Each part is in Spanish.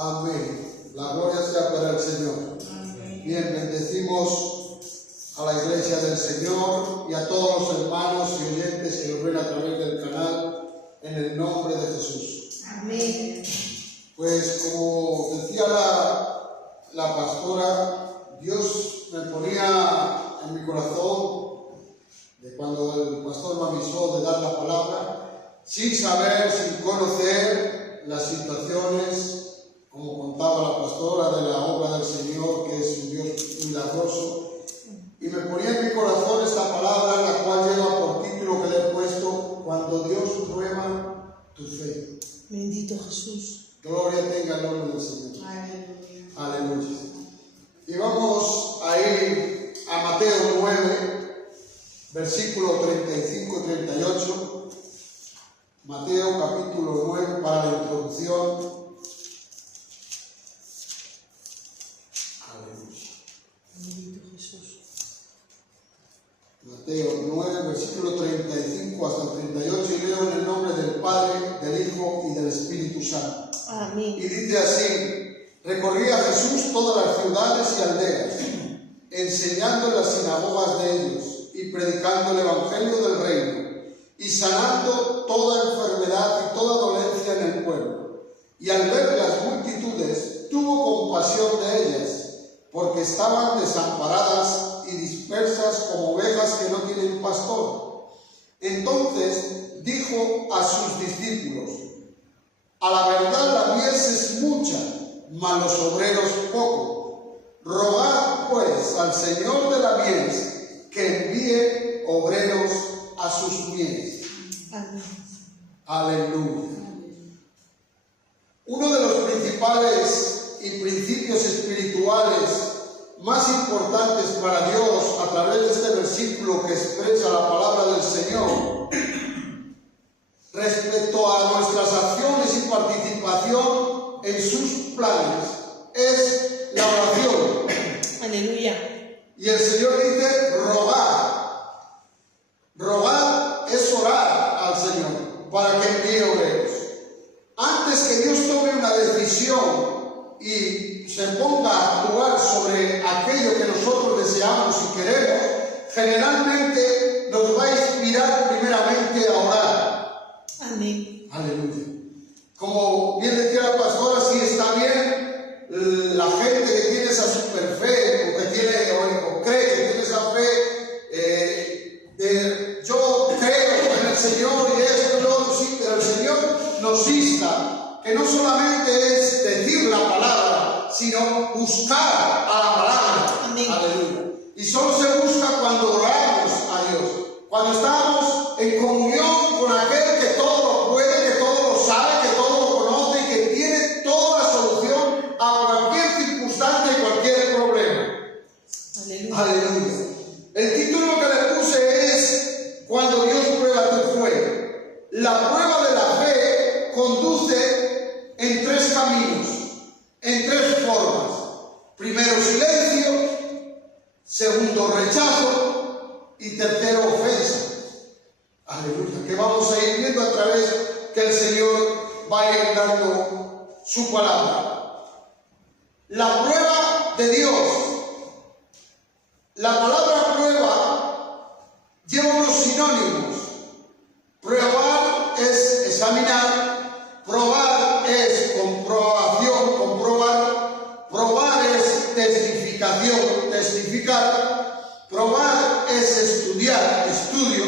Amén. La gloria sea para el Señor. Amén. Bien, bendecimos a la iglesia del Señor y a todos los hermanos y oyentes que nos ven a través del canal en el nombre de Jesús. Amén. Pues como decía la pastora, Dios me ponía en mi corazón de cuando el pastor me avisó de dar la palabra, sin saber, sin conocer las situaciones, como contaba la pastora, de la obra del Señor, que es un Dios milagroso. Y me ponía en mi corazón esta palabra, la cual lleva por título que le he puesto: cuando Dios prueba tu fe. Bendito Jesús. Gloria tenga el nombre del Señor. Aleluya. Aleluya. Y vamos a ir a Mateo 9, versículo 35 y 38. Mateo capítulo 9 para la introducción. Aleluya. Bendito Jesús. Mateo 9, versículo 35 hasta el 38, y leo en el nombre del Padre, del Hijo y del Espíritu Santo. Amén. Y dice así: recorría Jesús todas las ciudades y aldeas, enseñando en las sinagogas de ellos y predicando el Evangelio del reino, y sanando toda enfermedad y toda dolencia en el pueblo. Y al ver las multitudes, tuvo compasión de ellas, porque estaban desamparadas y dispersas como ovejas que no tienen pastor. Entonces dijo a sus discípulos: a la verdad la mies es mucha, mas los obreros poco. Rogad pues al Señor de la mies que envíe obreros a sus mies. Amén. Aleluya. Uno de los principales y principios espirituales más importantes para Dios a través de este versículo que expresa la palabra del Señor respecto a nuestras acciones y participación en sus planes es la oración. Aleluya. Y el Señor dice: rogad. Rogad es orar al Señor para que envíe obreros. Antes que Dios tome una decisión y se ponga a actuar sobre aquello que nosotros deseamos y queremos, generalmente nos va a inspirar primeramente a orar. Amén. Aleluya. Como bien decía la pastora, sí está bien la gente que tiene esa super fe, o que tiene, o cree que tiene esa fe, yo creo en el Señor y esto y lo otro, sí, pero el Señor nos insta que no solamente es decir la palabra, sino buscar a la palabra. Amén. Aleluya. Y solo se busca cuando oramos a Dios, cuando estamos en comunión con aquel que todo lo puede, que todo lo sabe, que todo lo conoce y que tiene toda la solución a cualquier circunstancia y cualquier problema. Aleluya. Aleluya. El título que le puse es: cuando Dios prueba tu fe. La prueba de la fe conduce en tres caminos, en tres formas. Primero, silencio. Segundo, rechazo. Y tercero, ofensa. Aleluya. Que vamos a ir viendo a través que el Señor va a ir dando su palabra. La prueba de Dios. La palabra prueba lleva unos sinónimos. Probar es examinar, probar es comprobación, comprobar, probar es testificación, testificar, probar es estudiar, estudio,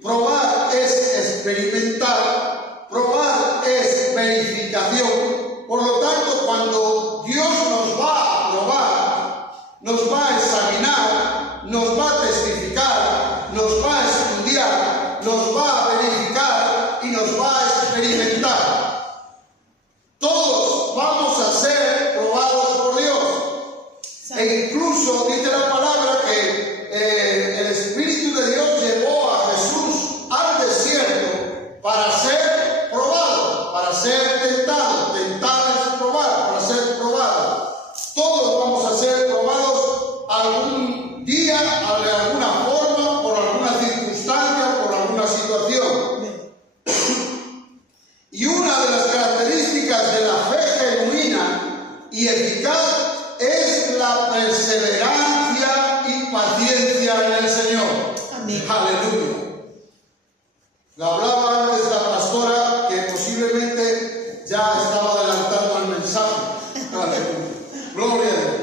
probar es experimentar, probar es verificación. Por lo tanto, cuando Dios nos va a probar, nos va a examinar, nos va a testificar, nos va a estudiar, nos va a verificar y nos va a experimentar. Todos vamos a ser probados por Dios. E incluso dice la palabra que el Espíritu de Dios llevó a Jesús al desierto para ser probado, para ser tentado. Tentar es probar, para ser Aleluya. Le hablaba antes la pastora que posiblemente ya estaba adelantando el mensaje. Aleluya. Gloria a Dios.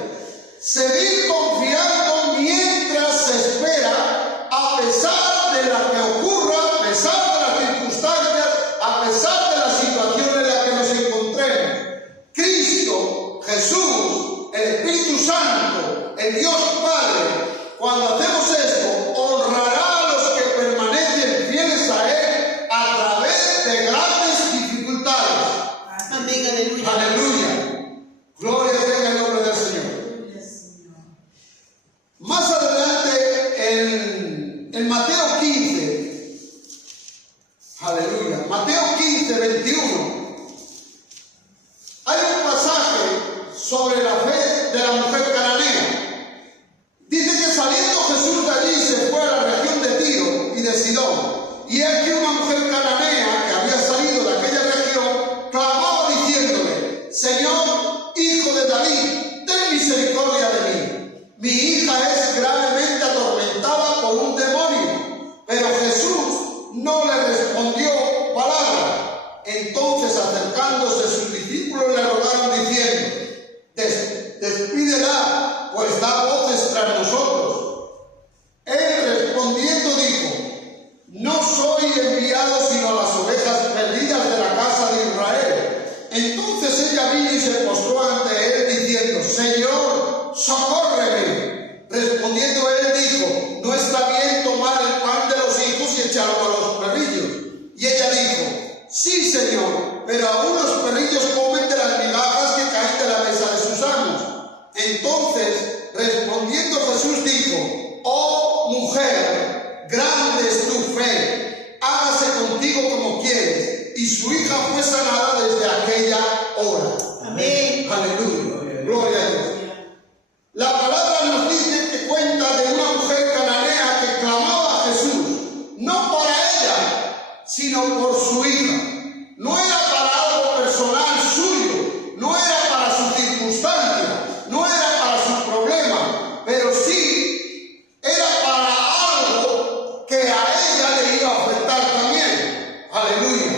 Seguir confiando mientras se espera, a pesar de la que ocurra, a pesar de las circunstancias, a pesar de la situación en la que nos encontremos. Cristo, Jesús, el Espíritu Santo, el Dios Padre, cuando hacemos esto, honrará a los que permanecen fieles a Él a través de grandes dificultades. Amén, aleluya. Aleluya. Gloria sea el nombre del Señor. Más adelante en Mateo 15, aleluya, Mateo 15, 21, hay un pasaje sobre la fe de la mujer cananea. Dice que saliendo Jesús de allí se fue a la región de Tiro y de Sidón. Y aquí una mujer cananea que había salido de aquella región clamaba diciéndole: Señor, hijo de David, ten misericordia de mí. Mi hija es gravemente atormentada por un demonio. Pero Jesús no le respondió palabra. Entonces, acercándose sus discípulos, le rogaron diciendo: despídela, pues da voces tras nosotros. Él respondiendo dijo: no soy enviado sino a las ovejas perdidas de la casa de Israel. Entonces ella vino y se postró ante él diciendo: Señor, socórreme. Respondiendo él dijo: no está bien tomar el pan de los hijos y echarlo a los perrillos. Y ella dijo: sí, Señor, pero aún los perrillos comen de las migajas que caen de la mesa de sus amos. Entonces, respondiendo Jesús dijo: oh mujer, grande es tu fe, hágase contigo como quieres. Y su hija fue sanada desde aquella hora. Amén. Aleluya. Gloria a Dios. La palabra nos dice que cuenta de una mujer cananea que clamaba a Jesús, no para ella, sino por su hija. No era para algo personal suyo, no era para su circunstancia, no era para su problema, pero sí era para algo que a ella le iba a afectar también. Aleluya.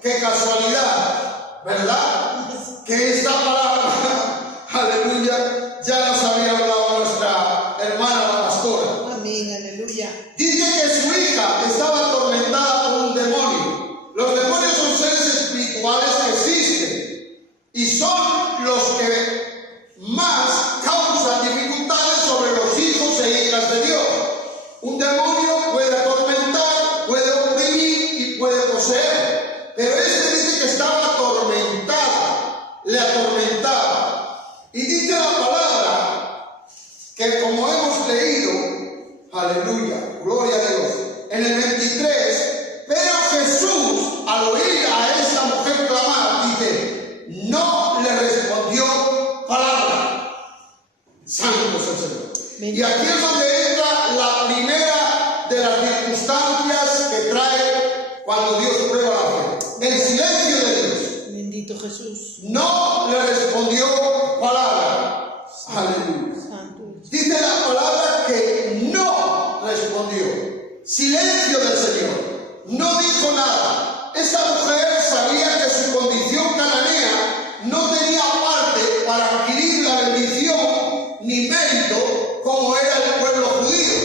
Qué casualidad, ¿verdad? Que esta palabra, aleluya, ya nos había hablado nuestra hermana la pastora. Amén, aleluya. Dice que su hija estaba atormentada por un demonio. Los demonios son seres espirituales que existen y son los que más causan dificultades sobre los hijos e hijas de Dios. Un demonio puede atormentar, puede oprimir y puede poseer, pero este dice que estaba atormentada, le atormentaba. Y dice la palabra que, como hemos leído, aleluya, gloria a Dios, en el 23, pero Jesús, al oír a esa mujer clamar, dice: no le respondió palabra. Santo es el Señor. Y aquí es donde entra la primera de las circunstancias que trae cuando Dios prueba la fe: el silencio de Dios. Bendito Jesús. No le respondió palabra. Aleluya. Santo. Dice la palabra que no respondió. Silencio del Señor. No dijo nada. Esta mujer sabía que su condición cananea no tenía parte para adquirir la bendición ni mérito como era el pueblo judío.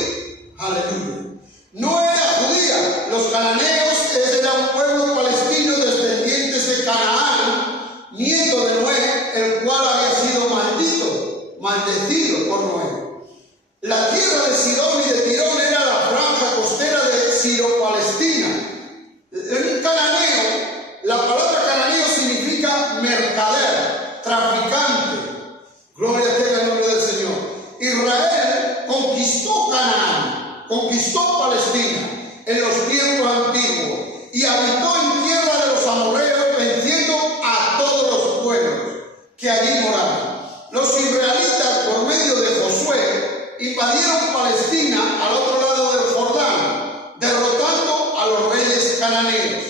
Aleluya. No era judía. Los cananeos era un pueblo palestino descendientes de Canaán, nieto de Noé, el cual había sido maldecido por Noé. La tierra de Sidón y de Tirón era la franja costera de Siro-Palestina. En un cananeo, la palabra cananeo significa mercader, traficante. Gloria sea el nombre del Señor. Israel conquistó Canaán, conquistó Palestina en los tiempos antiguos y habitó en tierra de los amorreos, venciendo a todos los pueblos que allí moraban. Los israelitas, por medio de Josué, invadieron Palestina al otro lado del Jordán, derrotando a los reyes cananeos.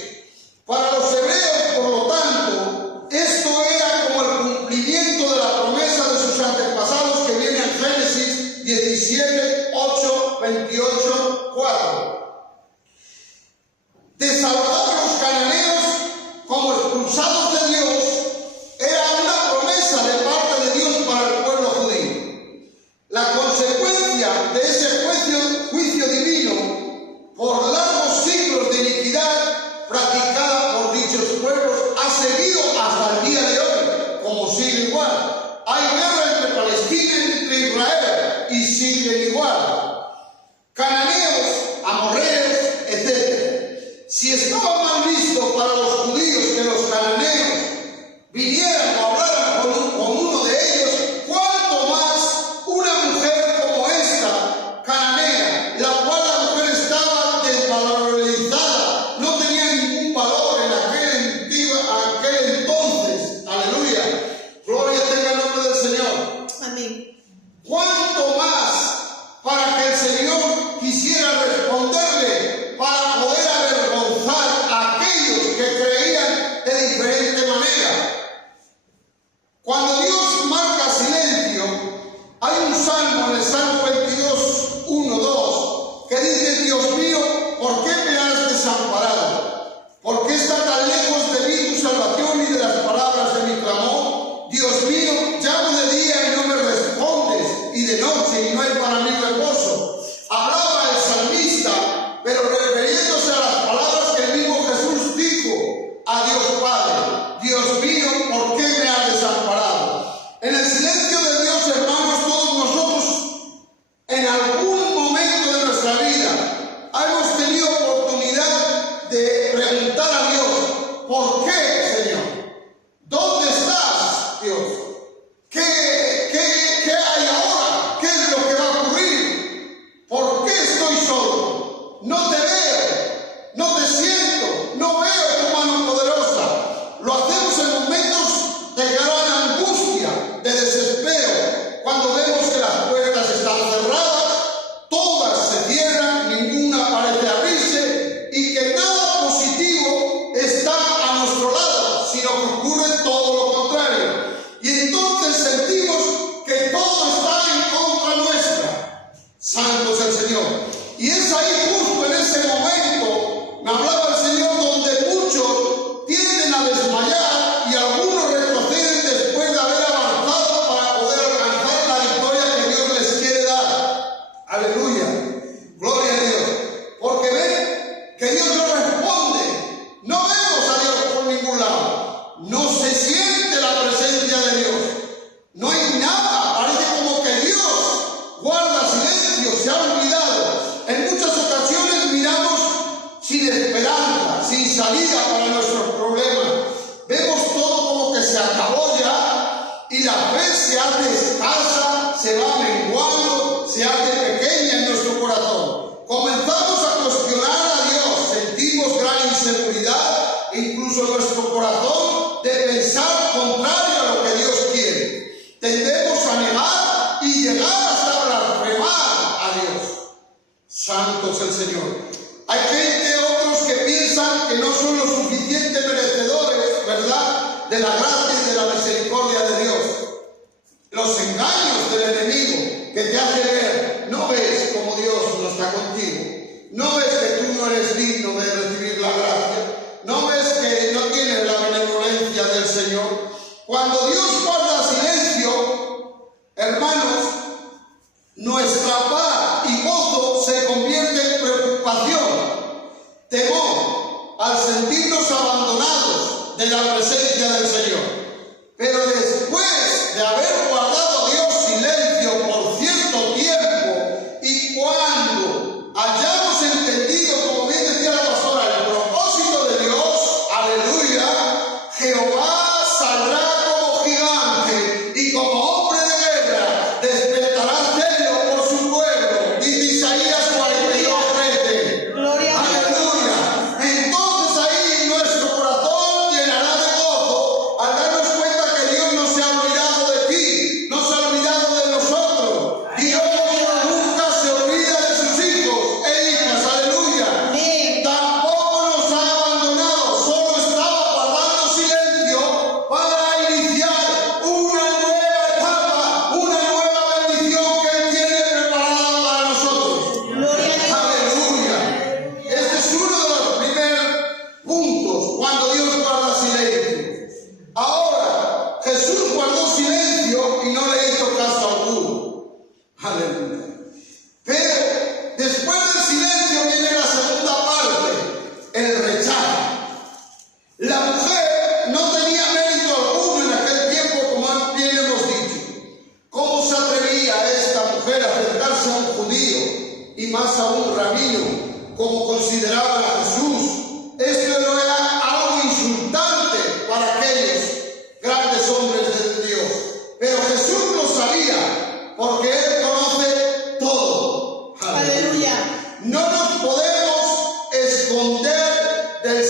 Para los hebreos, por lo tanto, esto era como el cumplimiento de la promesa de sus antepasados que viene en Génesis 17, 8, 28, 4. Si estaba mal visto para los judíos que los cananeos vinieran o hablaran con uno de ellos, cuánto más una mujer como esta, cananea, la cual la mujer estaba desvalorizada, no tenía ningún valor en aquel entonces. Aleluya. Gloria tenga el nombre del Señor. Amén. Cuánto más para que el Señor quisiera responderle, para poder avergonzar a aquellos que creían de diferente manera. Cuando Dios marca silencio, hay un salmo en el Salmo 22, 1, 2, que dice: Dios mío, ¿por qué me has desamparado? ¿Por qué está tan lejos de mí tu salvación y de las palabras de mi clamor? Dios mío, llamo de día y no me respondes, y de noche y no hay para mí reposo. Hablaba el salmista, pero refiriéndose a las palabras que el mismo Jesús dijo a Dios Padre: Dios mío, ¿por qué me has desamparado? En el silencio de Dios, hermanos, todos nosotros en algún momento de nuestra vida hemos tenido oportunidad de preguntar a Dios: ¿por qué, Señor? ¿Dónde estás, Dios? ¿Qué hay ahora? ¿Qué es lo que va a ocurrir? ¿Por qué estoy solo? No te veo, no te siento, no veo tu mano poderosa. Lo hacemos en momentos de gran angustia, de desespero, cuando vemos que las puertas están cerradas, todas se cierran, ninguna parece abrirse y que nada positivo está a nuestro lado, sino que ocurre todo lo contrario. Y entonces sentimos que todo está en contra nuestra. Santo es el Señor. Y es ahí, justo en ese momento, me hablaba el Señor, donde muchos tienden a desmayar y algunos retroceden después de haber avanzado para poder alcanzar la victoria que Dios les quiere dar. Aleluya. Gloria a Dios. Porque ven que Dios no responde. No vemos a Dios por ningún lado. No se siente la presencia de Dios. No hay nada. Parece como que Dios guarda silencio, se ha olvidado. En muchas ocasiones miramos sin esperanza, sin salida para nuestros problemas. Vemos todo como que se acabó ya y la fe se hace escasa, se va menguando, se hace pequeña en nuestro corazón. Comenzamos a cuestionar a Dios, sentimos gran inseguridad, incluso en nuestro corazón, de pensar contrario a lo que Dios quiere. Tendemos a negar y llegar hasta blasfemar a Dios. Santo es el Señor. Hay gente, otros que piensan que no son lo suficiente merecedores, ¿verdad?, de la gracia y de la misericordia de Dios. Los engaños del enemigo que te hace ver: no ves como Dios no está contigo, no ves que tú no eres digno de recibir la gracia, no ves que no tienes la benevolencia del Señor. Cuando Dios guarda silencio, hermanos, nuestra paz y gozo se convierte en preocupación, temor, al sentirnos abandonados de la presencia del Señor. Pero después de haber guardado Dios silencio por cierto tiempo, y cuando hayamos entendido, como bien decía la pastora, el propósito de Dios, aleluya, Jehová saldrá como gigante y como hombre de guerra, despertará celo por su pueblo, dice Isaías 42:13. Gloria a Dios. Aleluya. Entonces ahí nuestro corazón llenará de gozo al darnos cuenta que Dios no se ha olvidado de ti.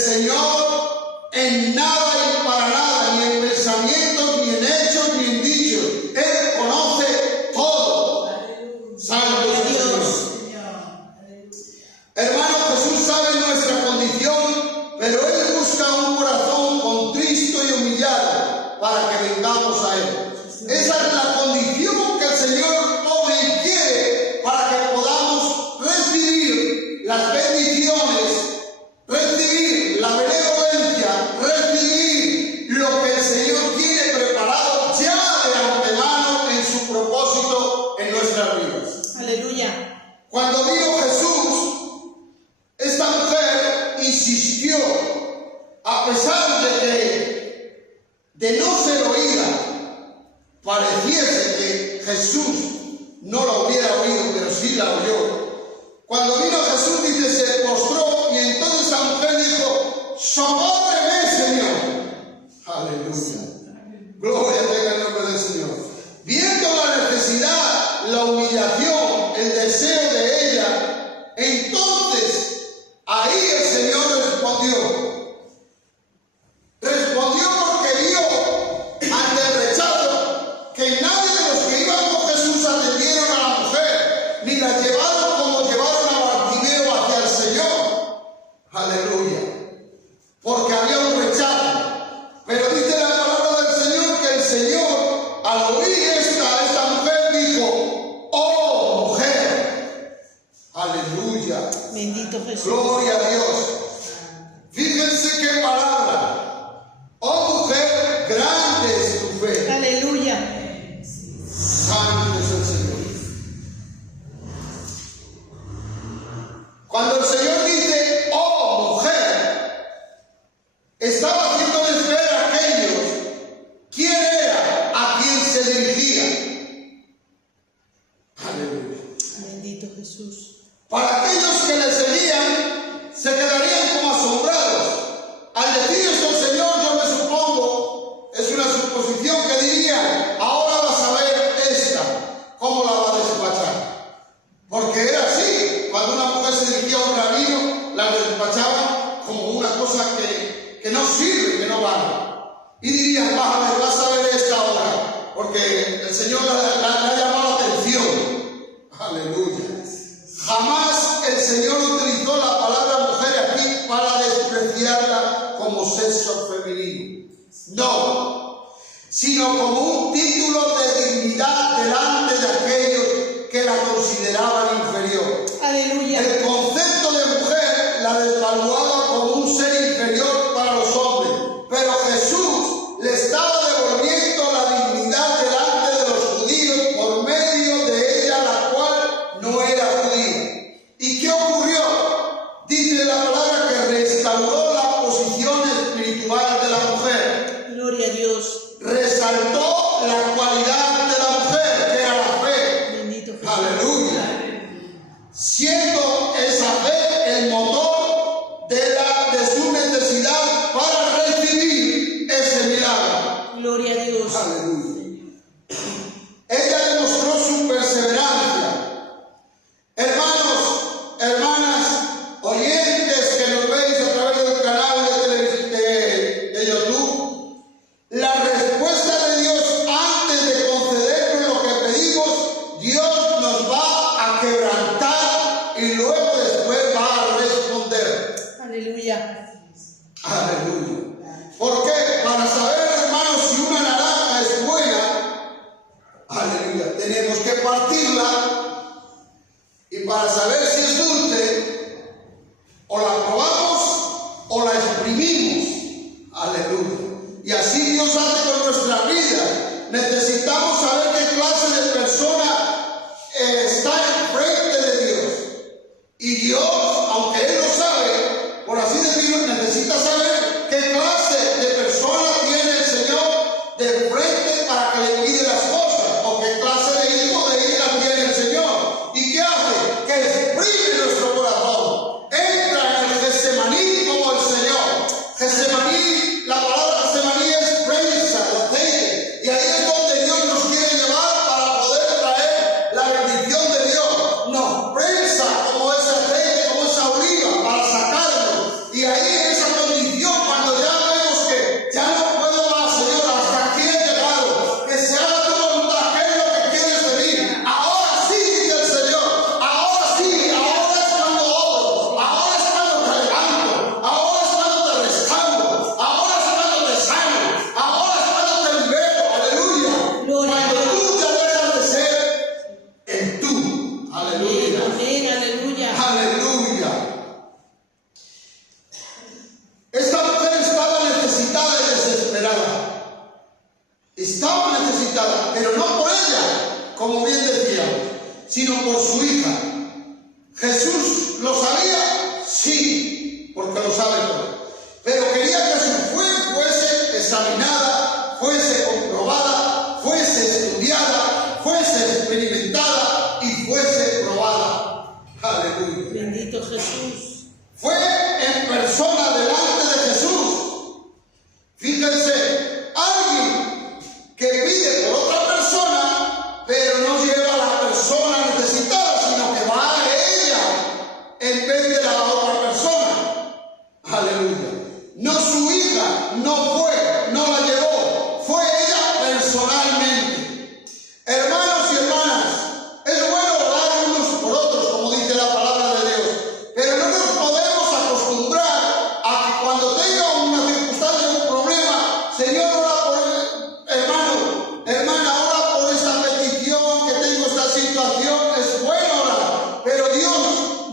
Señor en nada y para nada, ni en pensamientos, ni en hechos, ni en dichos. Él conoce todo. Santo es el Señor. Hermano, Jesús sabe nuestra condición, pero Él busca un corazón contristo y humillado para que vengamos a Él. Esa es la condición que el Señor pone y quiere para que podamos recibir las bendiciones, recibir la benevolencia, recibir lo que el Señor tiene preparado ya de antemano en su propósito en nuestras vidas. Aleluya. Cuando vino Jesús, esta mujer insistió, a pesar de no ser oída, pareciese que Jesús no la hubiera oído, pero sí la oyó. Cuando vino Jesús, dice, se postró y entonces esa mujer dijo, socórreme, Señor. Aleluya. Gloria tenga el nombre del Señor. Viendo la necesidad, la humillación, el deseo de ella, entonces ahí el Señor respondió. Respondió porque vio ante el rechazo que nadie de los que iban con Jesús atendieron a la mujer, ni la llevaron como llevaron a Bartimeo hacia el Señor. Aleluya. Porque había un rechazo. Pero dice la palabra del Señor que el Señor, al oír esta mujer, dijo, oh mujer. Aleluya. Bendito Jesús. Gloria a Dios. Fíjense qué palabra. Oh mujer, grande es tu fe. Aleluya. Santo es el Señor. Cuando el Señor dice, oh mujer, estaba haciéndoles ver a aquellos quién era, a quién se dirigía. Aleluya. Bendito Jesús. Para aquellos que le seguían, se quedarían como asombrados. Al decir esto el Señor, yo me supongo, es una suposición que diría, ahora vas a ver esta, cómo la va a despachar. Porque era así, cuando una mujer se dirigía a un rabino, la despachaba como una cosa que no sirve, que no vale. Y dirían, vas a ver esta ahora, porque el Señor la ha llamado la atención. Aleluya. Jamás el Señor utilizó la palabra mujer aquí para despreciarla como sexo femenino. No, sino como un título de dignidad delante de aquellos que la consideraban inferior. Aleluya. El concepto de mujer la desvaluaba como un ser inferior para los hombres, pero Jesús le estaba devolviendo la dignidad delante de los judíos por medio de ella, la cual no era judía. ¿Y qué ocurrió? Dice la palabra que restauró la posición espiritual de la mujer. Gloria a Dios. Resaltó la cualidad de la mujer, que era la fe. Bendito Jesús. Aleluya. Siendo esa fe el motor de su necesidad para recibir ese milagro. Gloria a Dios. Aleluya. Ella demostró su perseverancia. Hermanos, hermanas, oyentes que nos veis a través del canal de YouTube, la respuesta de Dios antes de concedernos lo que pedimos, Dios nos va a quebrantar y luego después va a responder. Aleluya. Aleluya. ¿Por qué? Para saber, hermanos, si una naranja es buena, aleluya, tenemos que partirla, y para saber si es dulce, o la probamos o la exprimimos. Aleluya. Y así Dios hace con nuestra vida. Necesitamos saber qué clase de persona está enfrente de Dios. Y Dios, aunque Él lo sabe, por así decirlo, necesita saber qué clase de persona tiene el Señor de frente para que le pide las cosas, o qué clase de hijo de hija tiene el Señor. ¿Y qué hace? Que exprime nuestro corazón. Entra en el Getsemaní como el Señor. Getsemaní, la palabra Getsemaní es prensa, aceite. Y ahí es donde Dios nos quiere llevar para poder traer la bendición de Dios. No, prensa como ese aceite, como esa oliva. sino por su hija. ¿Jesús lo sabía? Sí, porque lo sabe todo. Pero quería que su fe fuese examinada, fuese comprobada, fuese estudiada, fuese experimentada y fuese probada. Aleluya. Bendito Jesús. Fue en persona delante de Jesús. Fíjense, alguien que pide por otra persona, pero no lleva a la persona necesitada, sino que va a ella en vez de la otra persona. Aleluya. No su hija, no fue, no la llevó, fue ella personalmente. Hermanos y hermanas, es bueno orar unos por otros, como dice la palabra de Dios, pero no nos podemos acostumbrar a que cuando tenga una circunstancia, un problema, Señor, ora por el hermano, hermana, ora por esta petición, que tengo esta situación. Es bueno orar, pero Dios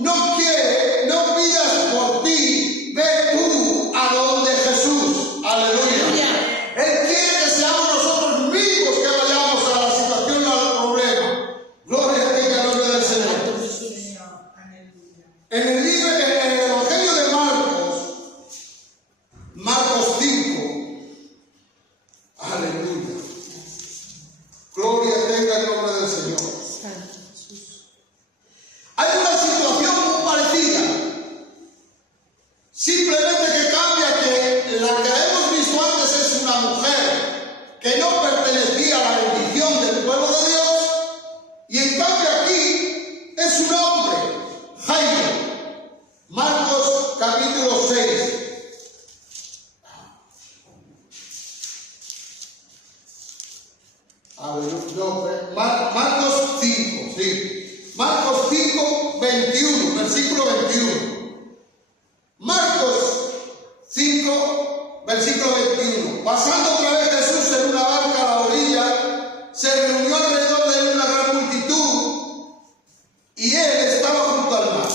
no quiere, no pidas por ti, ve tú a donde Jesús. Aleluya. Él quiere que seamos nosotros mismos que vayamos a la situación, al problema. Gloria tenga el nombre del Señor. Santo Jesús. En el libro, en el Evangelio de Marcos 5. Aleluya. Gloria tenga el nombre del Señor. Santo Jesús. Hay una situación muy parecida. Simplemente que cambia, que la que hemos visto antes es una mujer que no pertenecía a la bendición del pueblo de Dios, y en cambio aquí es un hombre, Jairo. Marcos capítulo 6. Marcos 5, sí. Marcos 5, 21, versículo 21. Marcos 5, versículo 21. Pasando otra vez Jesús en una barca a la orilla, se reunió alrededor de él una gran multitud, y él estaba junto al mar.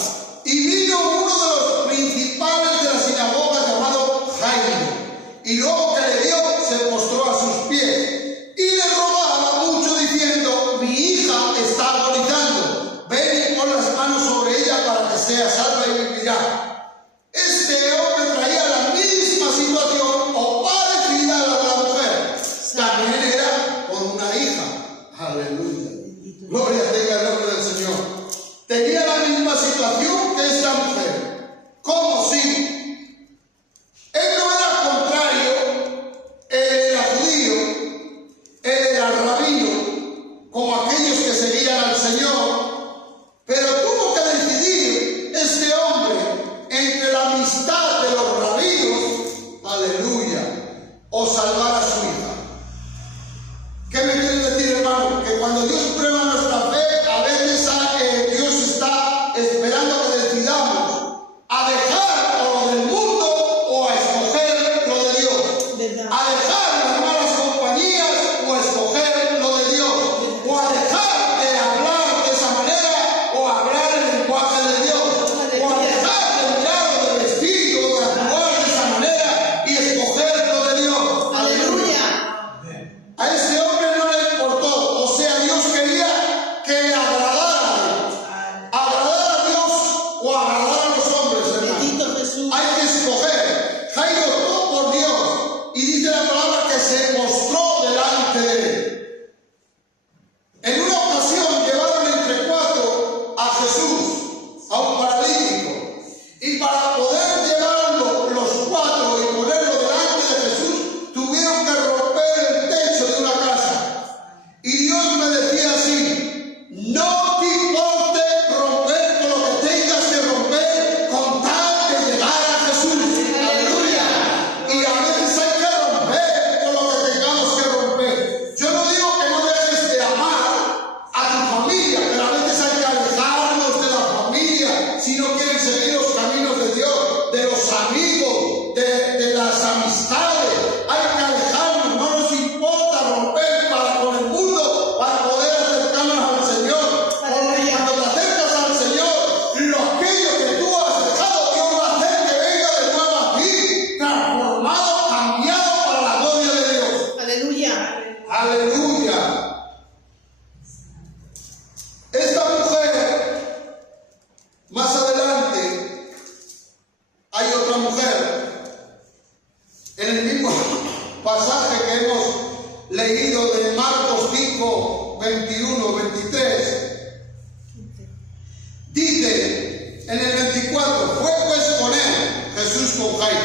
Y vino uno de los principales de la sinagoga llamado Jairo, y luego que le vio, se postró a sus pies y le rogaba mucho diciendo: mi hija está agonizando, ven y pon las manos sobre ella para que sea salva y vivirá. Este hombre traía la misma situación o parecida a la de la mujer. También era con una hija. Aleluya. Gloria tenga el nombre del Señor. Tenía la misma situación que esta mujer. ¿Cómo si? Él no era contrario, él era judío, él era rabino, como aquellos que seguían al Señor, pero tuvo que decidir este hombre entre la amistad de los rabinos, aleluya, o salvar a su hija. ¿Qué me quiere decir, hermano? Que cuando Dios prueba nuestra fe, a veces Dios está esperando que decidamos a dejar lo del mundo o a escoger lo de Dios. ¿Verdad? A dejar las malas compañías o a escoger lo de Dios. O a dejar de hablar de esa manera o a hablar el lenguaje de Dios. O a dejar de mirar o de vestir o de actuar de esa manera y escoger lo de Dios. Aleluya. A ese hombre no le importó. O sea, Dios quería que le agradara a Dios. Agradar a Dios o agradar a los hombres, hermano. Bendito Jesús. Hay que escoger. Jairo optó por Dios y dice la palabra que se postró delante de él. En una ocasión llevaron entre 4 a Jesús, a un paralítico, y para poder llevarlo los 4 y ponerlo delante de Jesús, tuvieron que romper el techo de una casa. Y Dios me decía así: no te importe romper con lo que tengas que romper con tal de llegar a Jesús. Aleluya. Y a veces hay que romper con lo que tengamos que romper. Yo no digo que no dejes de amar a tu familia, pero a veces hay que alejarnos de la familia si no quieren seguir los caminos de Dios, de los amigos, de las amistades. Hay que alejarnos, no nos importa romper para con el mundo para poder acercarnos al Señor. Porque cuando te acercas al Señor, lo aquello que tú has dejado, Dios va a hacer que venga de nuevo a ti, transformado, cambiado para la gloria de Dios. Aleluya. Aleluya. Esta mujer otra mujer. En el mismo pasaje que hemos leído de Marcos 5, 21, 23, dice en el 24, fue pues con él Jesús con Jairo,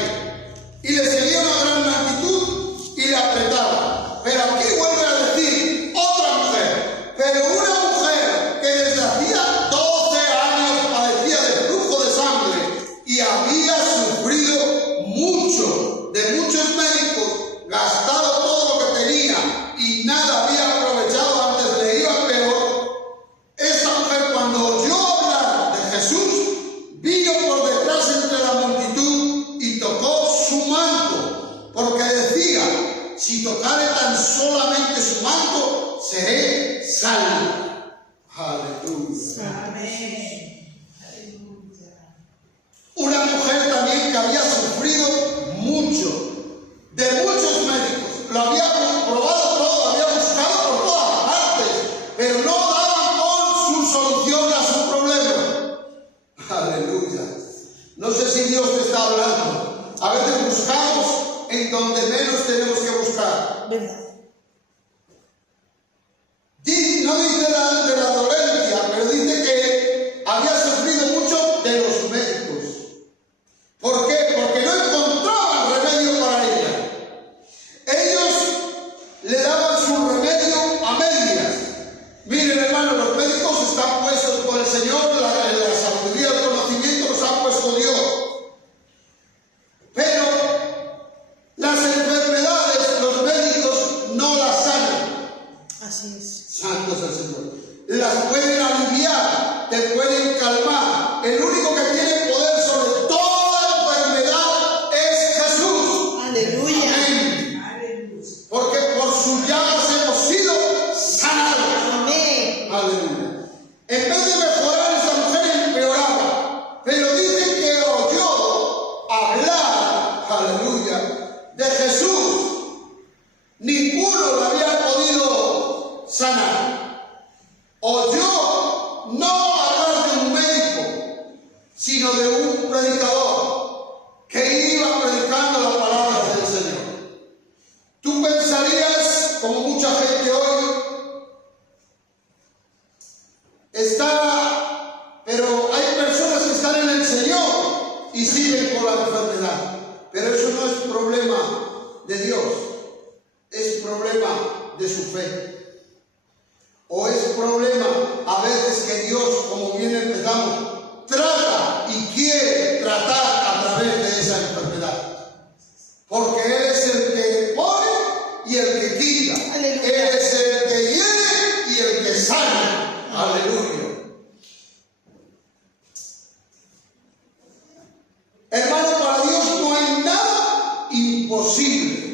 y le seguía una gran multitud y le apretaba. Pero aquí vuelve a decir otra mujer, pero una mujer que desde hacía 12 años padecía de flujo de sangre y había sufrido mucho de muchos médicos, gastado todo lo que tenía y nada había aprovechado, antes le iba peor. Esta mujer, cuando oyó hablar de Jesús, vino por detrás entre la multitud y tocó su manto, porque decía, si tocare tan solamente su manto, seré salvo. Aleluya. Amén. Una mujer también que había sufrido mucho, de muchos médicos, lo había probado todo, lo había buscado por todas partes, pero no daban con su solución a su problema. Aleluya. No sé si Dios te está hablando. A veces buscamos en donde menos tenemos que buscar. ¿Verdad? No dice de la dolencia, pero dice que había sufrido mucho de los médicos. ¿Por qué? Porque no encontraban remedio para ella. Ellos le daban su remedio a medias. Miren, hermanos, los médicos están puestos por el Señor, la sabiduría, el conocimiento los ha puesto Dios. Pero las enfermedades, los médicos no las sanan. Así es. Santo es el Señor. Las pueden aliviar, te pueden calmar. El único que tiene poder sobre toda enfermedad es Jesús. Aleluya. Amén. Porque por sus llagas hemos sido sanados. Amén. Aleluya. En vez de mejorar, esta mujer empeoraba. Pero dice que oyó hablar, aleluya, de Jesús. Ninguno lo había podido sanar. Oyó no hablar de un médico, sino de un predicador que iba predicando la palabra del Señor. Tú pensarías, como mucha gente hoy está, pero hay personas que están en el Señor y siguen con la enfermedad. Pero eso no es problema de Dios, es problema de su fe. O es problema a veces que Dios, como bien empezamos, trata y quiere tratar a través de esa enfermedad. Porque Él es el que pone y el que quita. Aleluya. Él es el que hiere y el que sana. Aleluya. Hermano, para Dios no hay nada imposible.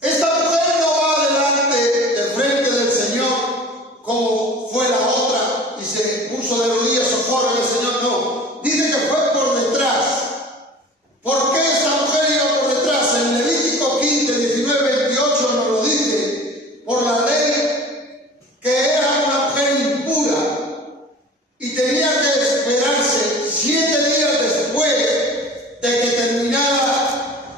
Esta mujer no va adelante de frente del Señor como fue la otra y se puso de rodillas socorro al Señor. No, dice que fue por detrás. ¿Por qué esta mujer iba por detrás? En Levítico 15, 19, 28 nos lo dice. Por la ley, que era una mujer impura y tenía que esperarse 7 días después de que terminara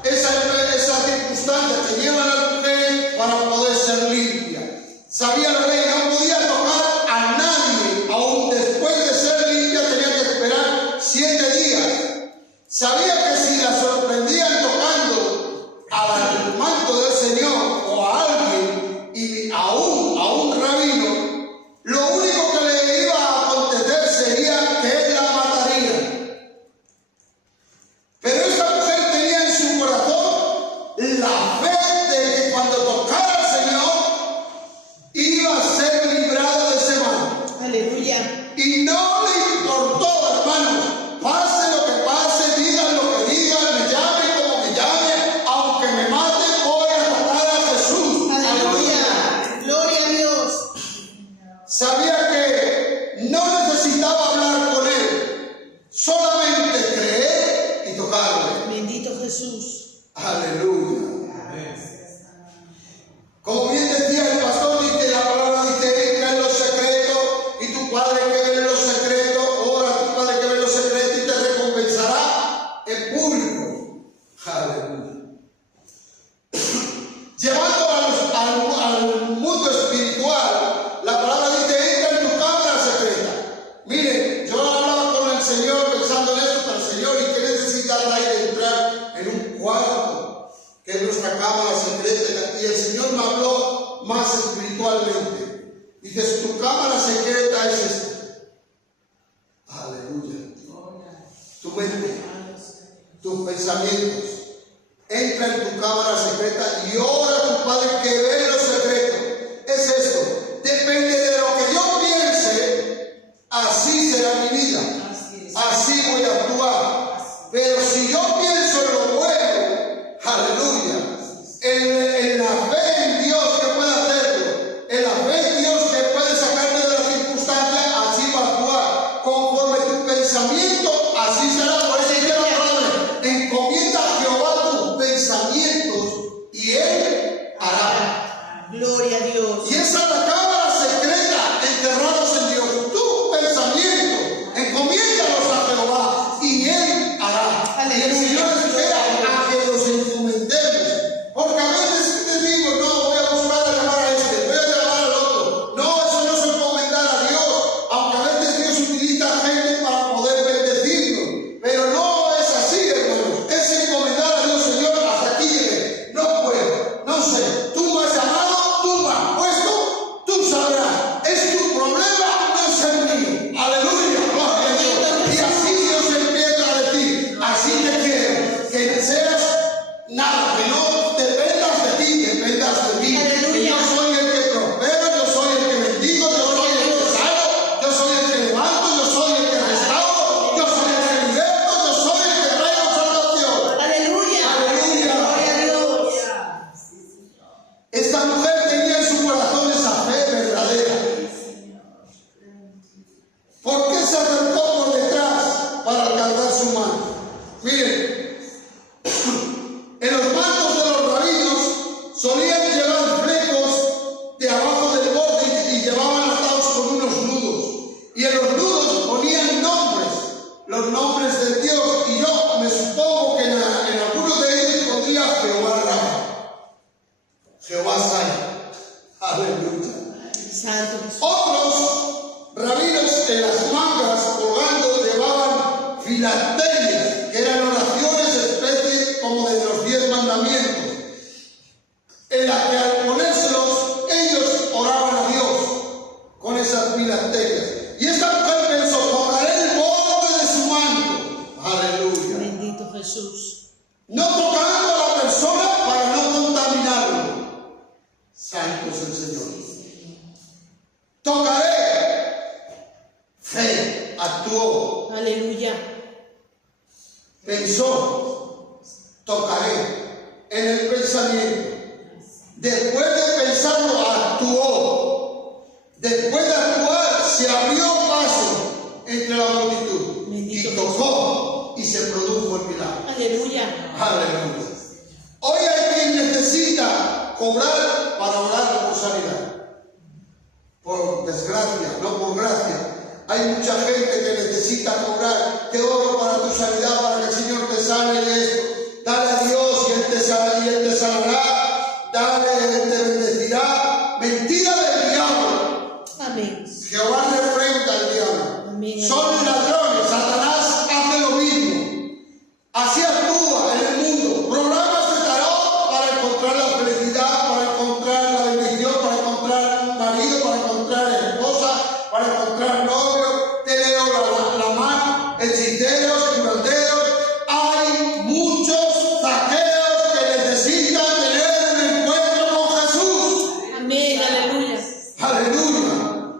esa circunstancia que lleva a la mujer para poder ser limpia. Sabía la ley, no podía tocar a nadie, aún después de ser limpia tenía que esperar 7 días. Sabía que si la sorprendían tocando al manto del Señor o a alguien, y aún a un rabino, lo único que le iba a acontecer sería que él la mataría. Pero esta mujer tenía en su corazón la fe de que cuando tocara al Señor iba a ser librada de ese mal. Aleluya. Y no le importó, hermanos, pase lo que pase, digan lo que digan, me llamen como me llamen, aunque me maten, voy a tocar a Jesús. Aleluya. Gloria a Dios. Sabía que no necesitaba hablar con Él, solamente creer y tocarle. Bendito Jesús. Aleluya. cuarto, que es nuestra cámara secreta. Y el Señor me habló más espiritualmente. Dices, tu cámara secreta es esta. Aleluya. Tu mente, tus pensamientos. Entra en tu cámara secreta y ora a tu Padre que ve lo secreto. Es esto. Depende de lo que yo piense, así será mi vida. Así voy a actuar. Pero si yo pienso en lo bueno, aleluya, en la fe en Dios que puede hacerlo, en la fe en Dios que puede sacarme de las circunstancias, así va a actuar. Conforme tu pensamiento, así será. Por eso dice la palabra, encomienda a Jehová tus pensamientos y Él hará. Gloria a Dios. Y esa es la cámara secreta, encerrados en Dios. Tu pensamiento, encomiéndalos a Jehová y Él hará. Y el Señor espera a que los encomendemos. Porque a veces te digo, no, voy a buscar a llamar a este, voy a llamar al otro. No, eso no es encomendar a Dios. Aunque a veces Dios utiliza gente para poder bendecirnos. Pero no es así, hermanos. Es encomendar a Dios, Señor, hasta aquí llegué. No puedo, no sé. Tú me has llamado, tú me has puesto, tú sabrás. Es tu problema, no es el mío. Aleluya, gloria a Dios. Y así Dios empieza a decir, así te quiero, que seas nada, que no dependas de ti, dependas de mí. Aleluya. Yo soy el que prospera, yo soy el que bendigo, yo soy el que sano, yo soy el que levanto, yo soy el que restauro, yo soy el que liberto, yo soy el que traigo salvación. Aleluya. Aleluya. Gloria a Dios. Esta mujer tenía en su corazón esa fe verdadera. ¿Por qué se acercó por detrás para alcanzar su mano? Miren, en los mantos de los rabinos solían llevar flecos de abajo del borde y llevaban atados con unos nudos. Y en los nudos ponían nombres, los nombres de Dios. Y yo me supongo que en algunos de ellos pondría Jehová Rafa, Jehová sana. Aleluya. Santo Jesús. Otros rabinos en las mangas colgando llevaban filacterias, que eran oraciones, especie como de los 10 mandamientos, en la que al ponérselos ellos oraban a Dios con esas filacterias. Y esta mujer pensó, tocaré el borde de su manto. Aleluya. Bendito Jesús. No tocando a la persona para no contaminarlo. Santo es el Señor. Tocaré. Fe actuó, Aleluya. pensó, tocaré en el pensamiento. Después de pensarlo, actuó. Después de actuar, se abrió paso entre la multitud. Bendito Y tocó y se produjo el milagro. Aleluya. Aleluya. Hoy hay quien necesita cobrar para orar por sanidad. Por desgracia, no por gracia. Hay mucha gente que necesita cobrar. Te oro para tu sanidad, para que el Señor te sane de esto. Dale a Dios y Él te sanará. Dale, Él te bendecirá. Mentira del diablo. Amén. Jehová reprenda al diablo. Amén. Son ladrones. Satanás hace lo mismo. Así actúa en el mundo. Programas de tarot para encontrar la felicidad, para encontrar la bendición, para encontrar marido, para encontrar esposa, para encontrar novio. Te leo la mano, hechiceros, curanderos. Hay muchos saqueos que necesitan tener un encuentro con Jesús. Amén. Aleluya. Aleluya.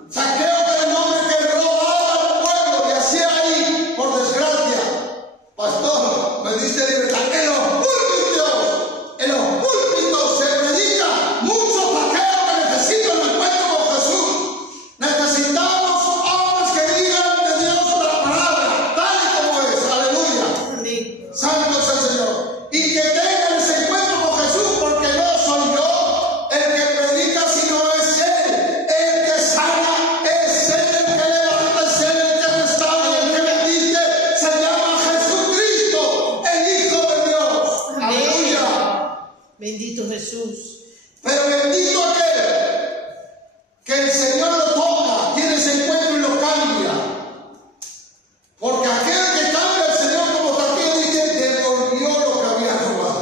Saqueo que el hombre que robaba al pueblo y hacía ahí, por desgracia. Pastor, me diste libertad. En los púlpitos se predica mucho saqueo que necesita un encuentro con Jesús. Necesitamos hombres que digan de Dios la palabra, tal y como es. Aleluya. Amén. Santo es el Señor. Y que tengan ese encuentro con Jesús, porque no soy yo el que predica, sino es Él. El que sana es Él, el que levanta es Él, el que restaura, el que bendice. Se llama Jesucristo, el Hijo de Dios. Amén. Aleluya. Bendito Jesús. Pero bendito aquel que el Señor lo toca, tiene ese encuentro y lo cambia. Porque aquel que cambia al Señor como Zaqueo dice, devolvió lo que había robado.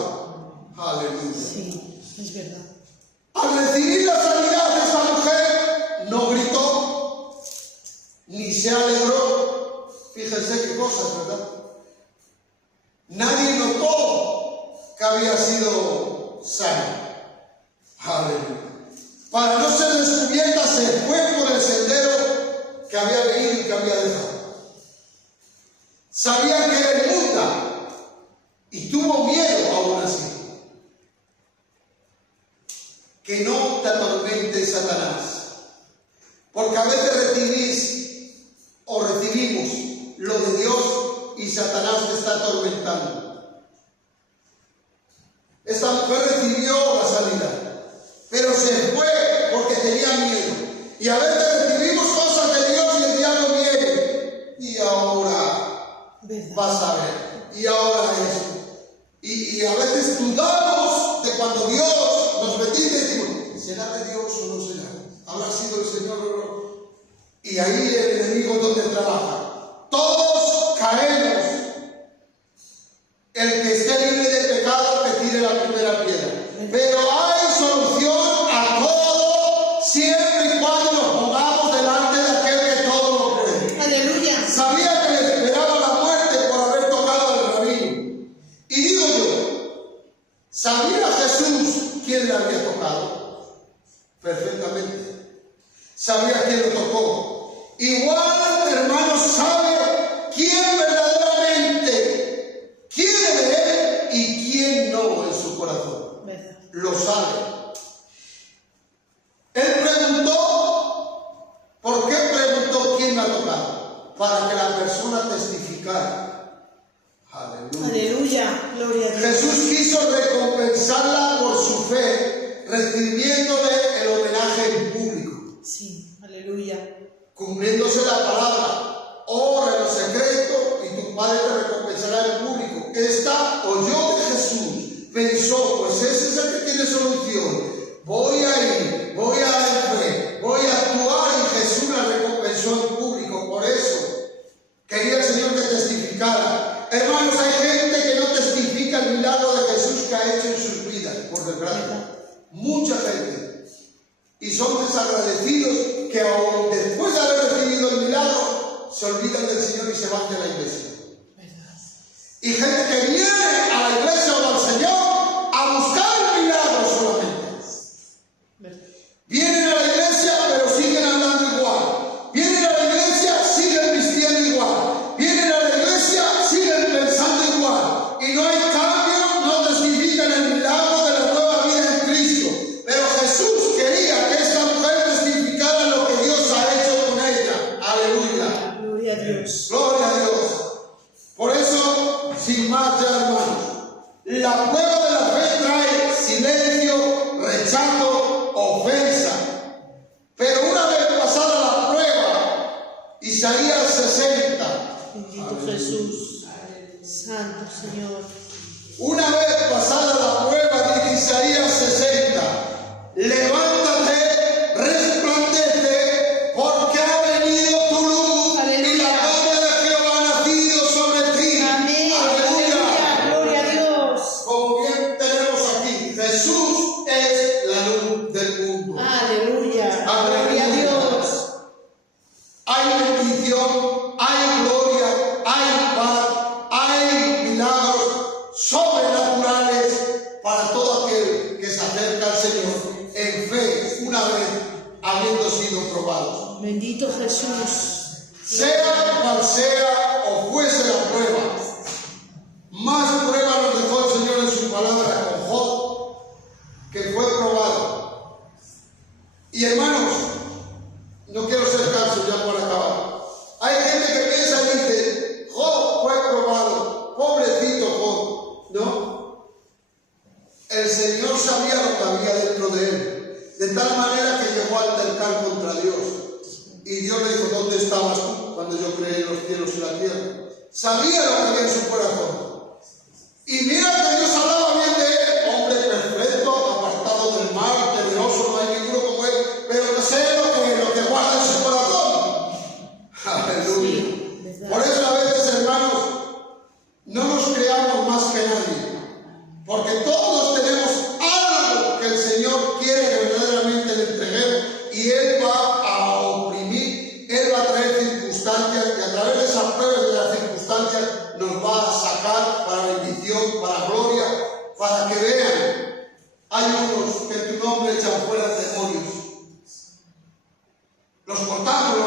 cosas, ¿verdad? Nadie notó que había sido sano. Aleluya. Para no ser descubierta, se fue por el sendero que había venido y que había dejado. Sabía que era inmunda y tuvo miedo aún así. Que no te atormente Satanás, porque a veces recibimos lo de Dios y Satanás te está atormentando. Esta mujer recibió la sanidad, pero se fue porque tenía miedo. Y a veces recibimos cosas de Dios y el diablo viene. Y ahora vas a ver. Y ahora eso. Y a veces dudamos de cuando Dios nos bendice y decimos, ¿será de Dios o no será? ¿Habrá sido el Señor o no? Y ahí el enemigo es donde trabaja. Todos caemos. El que esté libre de pecado, que tire la primera piedra. Pero hay solución a todo, siempre y cuando nos pongamos delante de aquel que todo lo puede. Aleluya. Sabía que le esperaba la muerte por haber tocado al rabino. Y digo yo, ¿sabía Jesús quién le había tocado? Perfectamente. Sabía quién lo tocó. Igual, hermanos, sabe quién verdaderamente quiere de él y quién no en su corazón. ¿Verdad? Lo sabe. Él preguntó, ¿por qué preguntó quién me ha tocado? Para que la persona testificara. Aleluya. Aleluya. Gloria a Dios. Jesús quiso recompensarla por su fe, recibiéndole el homenaje en público, Sí. Aleluya. cumpliéndose la palabra, ora en lo secreto y tu Padre te recompensará en público. Esta oyó de Jesús, pensó, pues ese es el que tiene solución. Voy a ir, voy a dar fe, voy a actuar, y Jesús la recompensó en público. Por eso quería el Señor que testificara. Hermanos, hay gente que no testifica el milagro de Jesús que ha hecho en sus vidas, por desgracia. Mucha gente. Y son desagradecidos que aún después de haber recibido el milagro, se olvidan del Señor y se van de la iglesia. ¿Verdad? Y gente que viene a la iglesia o al Señor a buscar el milagro solamente. ¿Verdad? Vienen a la iglesia pero siguen andando igual. Vienen a la iglesia, siguen vistiendo igual. Vienen a la iglesia, siguen pensando igual. Y no hay cambio, no testifican el milagro de la nueva vida en Cristo. Pero Jesús quería que esta mujer testificara lo que Dios ha hecho con ella. Aleluya. Gloria a Dios. Gloria a Dios. Por eso, sin más ya, hermanos, la prueba de la fe trae silencio, rechazo, ofensa. Pero una vez pasada la prueba, Isaías 60, Bendito Jesús. Santo Señor. una vez pasada la prueba, dice Isaías 60, levántate, resplandece, porque ha venido tu luz. Aleluya. Y la gloria de Jehová ha nacido sobre ti. Amén. Aleluya. Gloria a Dios. Como bien tenemos aquí, Jesús es la luz del mundo. Aleluya. Aleluya. Gloria a Dios. Hay bendición, hay gloria, hay paz, hay milagros sobrenaturales para todo aquel que se acerca al Señor en fe, una vez habiendo sido probados. Bendito Jesús. Sea cual sea o fuese la prueba, más prueba nos dejó el Señor en su palabra con Job, que fue probado. Y hermanos, no quiero ser canso ya para acabar. Hay gente que piensa y dice, Job fue probado, pobrecito Job. No. El Señor sabía lo que había dentro de él, de tal manera que llegó a altercar contra Dios. Y Dios le dijo, ¿dónde estabas tú cuando yo creé los cielos y la tierra? Sabía lo que había en su corazón. Y mira que Dios hablaba bien de él, hombre perfecto, apartado del mal, temeroso, no hay ninguno como él, pero que sé lo que guarda en su corazón. Aleluya. Sí, ¿verdad? Por eso a veces, hermanos, no nos creamos más que nadie, porque todos tenemos algo que el Señor quiere que verdaderamente le entreguemos, y Él va a oprimir, Él va a traer circunstancias, y a través de esas pruebas y de las circunstancias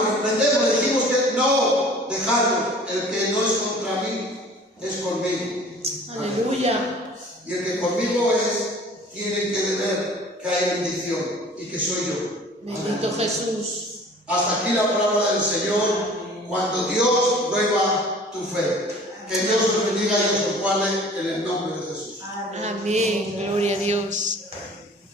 lo reprendemos, le dijimos que no, dejarlo. El que no es contra mí, es conmigo. Aleluya. Y el que conmigo es, tiene que ver que hay bendición y que soy yo. Bendito Jesús. Hasta aquí la palabra del Señor. Cuando Dios prueba tu fe. Que Dios os bendiga y os guarde en el nombre de Jesús. Amén. Gloria a Dios.